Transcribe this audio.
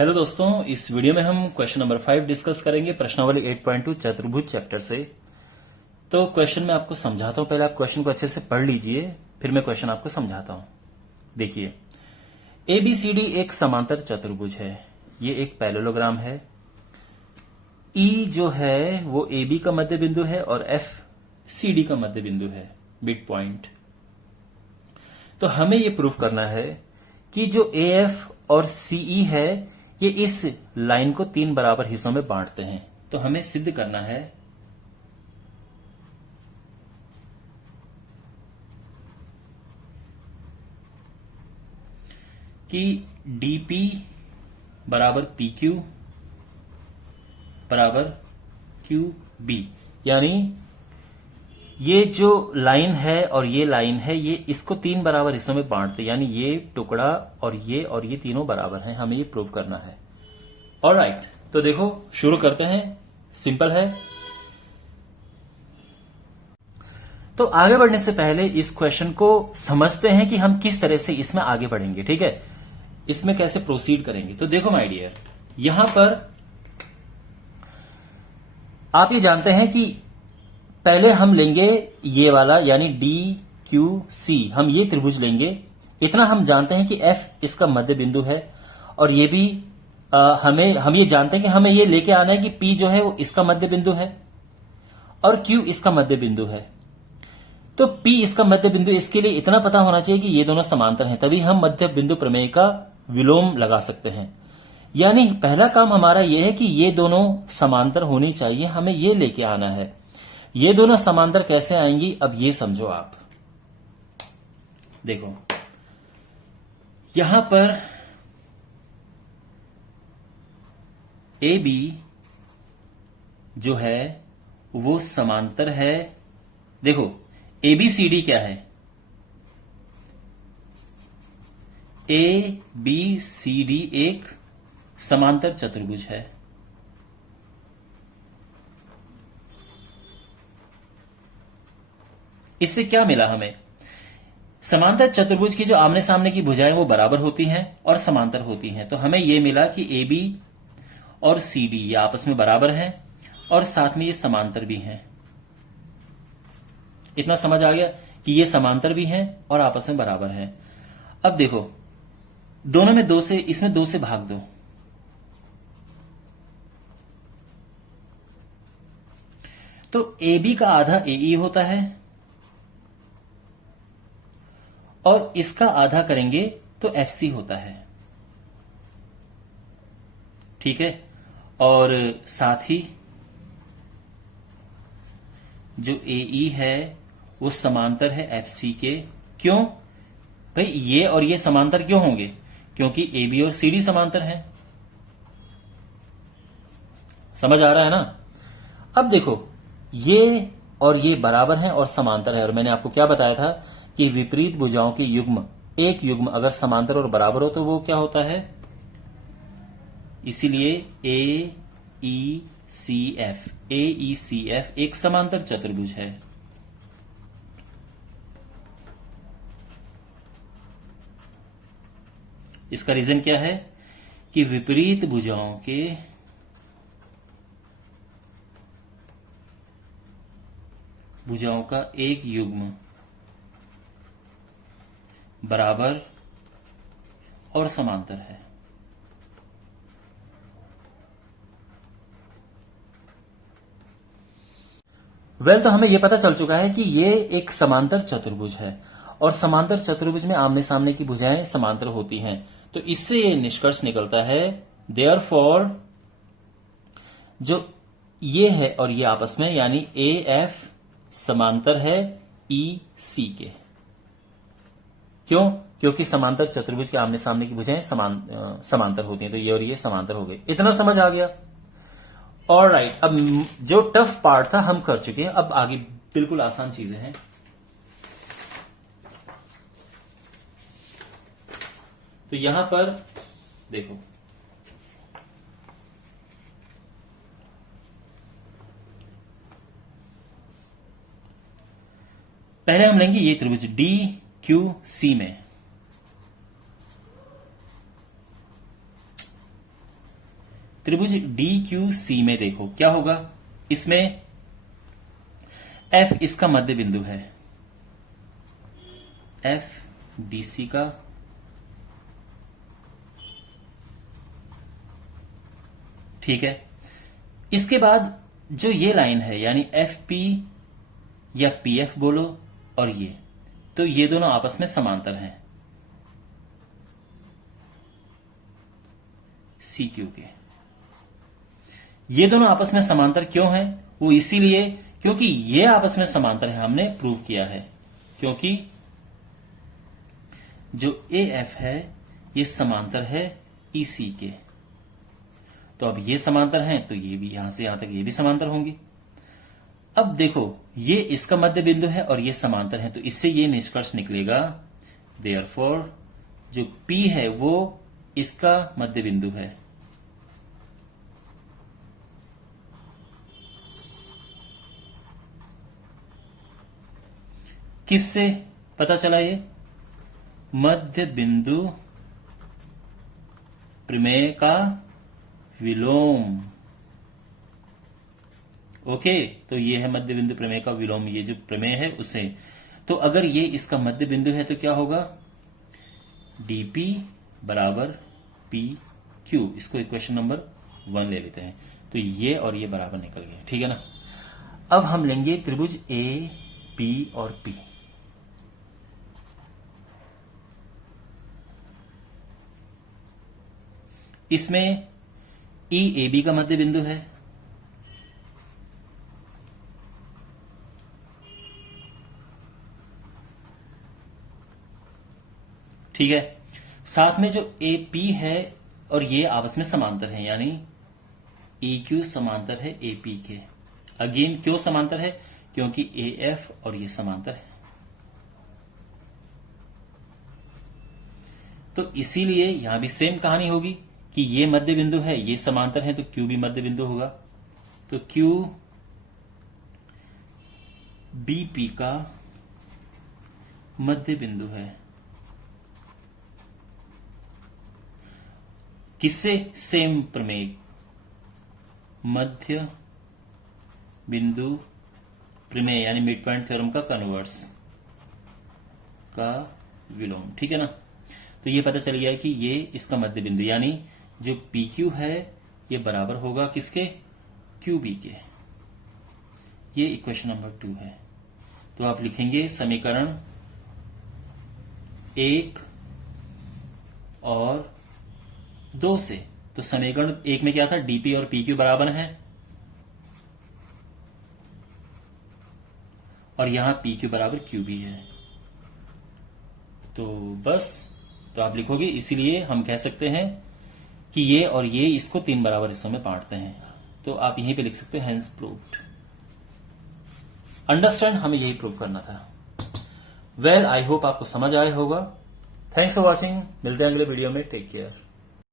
Hello दोस्तों, इस video में हम क्वेश्चन नंबर 5 डिस्कस करेंगे प्रश्नावली 8.2 चतुर्भुज चैप्टर से। तो क्वेश्चन मैं आपको समझाता हूं, पहले आप क्वेश्चन को अच्छे से पढ़ लीजिए, फिर मैं क्वेश्चन आपको समझाता हूं। देखिए, ABCD एक समांतर चतुर्भुज है, ये एक पैरेललोग्राम है। E जो है वो AB का मध्य बिंदु है और F CD का मध्य बिंदु है, मिड पॉइंट। तो हमें यह प्रूफ करना है कि जो AF और CE है ये इस लाइन को 3 बराबर हिस्सों में बांटते हैं। तो हमें सिद्ध करना है कि DP बराबर PQ बराबर QB, यानी ये जो लाइन है और ये लाइन है ये इसको 3 बराबर हिस्सों में बांटते, यानी ये टुकड़ा और ये तीनों बराबर हैं। हमें ये प्रूव करना है। ऑलराइट, तो देखो शुरू करते हैं। सिंपल है। तो आगे बढ़ने से पहले इस क्वेश्चन को समझते हैं कि हम किस तरह से इसमें आगे बढ़ेंगे। ठीक है, इसमें कैसे प्रोसीड करेंगे। तो देखो माय डियर, यहां पर आप ये जानते हैं कि पहले हम लेंगे ये वाला, यानी DQC, हम ये त्रिभुज लेंगे। इतना हम जानते हैं कि F इसका मध्य बिंदु है और ये भी हम ये जानते हैं कि हमें ये लेके आना है कि P जो है वो इसका मध्य बिंदु है और Q इसका मध्य बिंदु है। तो P इसका मध्य बिंदु, इसके लिए इतना पता होना चाहिए कि ये दोनों समांतर हैं, तभी हम मध्य बिंदु प्रमेय का विलोम लगा सकते हैं। यानी पहला काम हमारा यह है कि ये दोनों समांतर होनी चाहिए, हमें ये लेके आना है। ये दोनों समांतर कैसे आएंगी, अब ये समझो आप। देखो यहां पर AB जो है वो समांतर है। देखो ABCD क्या है, ABCD एक समांतर चतुर्भुज है। इससे क्या मिला हमें, समांतर चतुर्भुज की जो आमने सामने की भुजाएं वो बराबर होती हैं और समांतर होती हैं। तो हमें यह मिला कि AB और CD ये आपस में बराबर हैं और साथ में ये समांतर भी हैं। इतना समझ आ गया कि ये समांतर भी हैं और आपस में बराबर हैं। अब देखो, दोनों में इसमें 2 से भाग दो। तो AB का आधा AE होता है और इसका आधा करेंगे तो FC होता है। ठीक है, और साथ ही जो AE है वो समांतर है FC के। क्यों भाई, ये और ये समांतर क्यों होंगे, क्योंकि AB और CD समांतर हैं। समझ आ रहा है ना। अब देखो, ये और ये बराबर हैं और समांतर है, और मैंने आपको क्या बताया था कि विपरीत भुजाओं के युग्म, एक युग्म अगर समांतर और बराबर हो तो वो क्या होता है, इसीलिए AECF एक समांतर चतुर्भुज है। इसका रीजन क्या है कि विपरीत भुजाओं का एक युग्म बराबर और समांतर है। तो हमें यह पता चल चुका है कि ये एक समांतर चतुर्भुज है और समांतर चतुर्भुज में आमने सामने की भुजाएं समांतर होती हैं। तो इससे ये निष्कर्ष निकलता है, देयरफॉर जो ये है और ये आपस में, यानी AF समांतर है EC के। क्यों, क्योंकि समांतर चतुर्भुज के आमने सामने की भुजाएं समांतर होती हैं। तो ये और ये समांतर हो गए। इतना समझ आ गया। ऑलराइट, अब जो टफ पार्ट था हम कर चुके हैं, अब आगे बिल्कुल आसान चीजें हैं। तो यहां पर देखो, पहले हम लेंगे ये त्रिभुज DQC में। त्रिभुज DQC में देखो क्या होगा, इसमें F इसका मध्य बिंदु है, F DC का ठीक है। इसके बाद जो ये लाइन है यानी FP या PF बोलो और ये, तो ये दोनों आपस में समांतर हैं CQ के। ये दोनों आपस में समांतर क्यों हैं? वो इसीलिए क्योंकि ये आपस में समांतर है, हमने प्रूव किया है, क्योंकि जो AF है ये समांतर है EC के। तो अब ये समांतर हैं तो ये भी यहां से यहां तक ये भी समांतर होंगी। अब देखो ये इसका मध्य बिंदु है और ये समांतर है, तो इससे ये निष्कर्ष निकलेगा देयरफॉर जो P है वो इसका मध्य बिंदु है। किससे पता चला ये? मध्य बिंदु प्रमेय का विलोम। ओके, तो ये है मध्य बिंदु प्रमेय का विलोम, ये जो प्रमेय है उसे। तो अगर ये इसका मध्य बिंदु है तो क्या होगा? DP बराबर PQ। इसको इक्वेशन नंबर 1 ले लेते हैं, तो ये और ये बराबर निकल गए, ठीक है ना। अब हम लेंगे त्रिभुज AP और P। इसमें EAB का मध्य बिंदु है, ठीक है। साथ में जो AP है और ये आपस में समांतर है, यानी EQ समांतर है AP के। अगेन क्यों समांतर है? क्योंकि AF और ये समांतर है, तो इसीलिए यहां भी सेम कहानी होगी कि ये मध्य बिंदु है, ये समांतर है, तो Q भी मध्य बिंदु होगा। तो Q BP का मध्य बिंदु है। किससे? सेम प्रमेय, मध्य बिंदु प्रमेय यानी मिड पॉइंट थ्योरम का कन्वर्स का विलोम, ठीक है ना। तो ये पता चल गया कि ये इसका मध्य बिंदु यानी जो PQ है ये बराबर होगा किसके? QB के। ये इक्वेशन नंबर 2 है। तो आप लिखेंगे समीकरण 1 और 2 से। तो समीकरण 1 में क्या था? DP और PQ बराबर हैं और यहां PQ बराबर QB है। तो बस, तो आप लिखोगे, इसीलिए हम कह सकते हैं कि ये और ये इसको 3 बराबर हिस्सों में बांटते हैं। तो आप यहीं पे लिख सकते हो हेंस प्रूव्ड। अंडरस्टैंड, हमें यही प्रूव करना था। वेल, आई होप आपको समझ आया होगा। Thanks for watching. मिलते हैं अगले वीडियो में। Take care.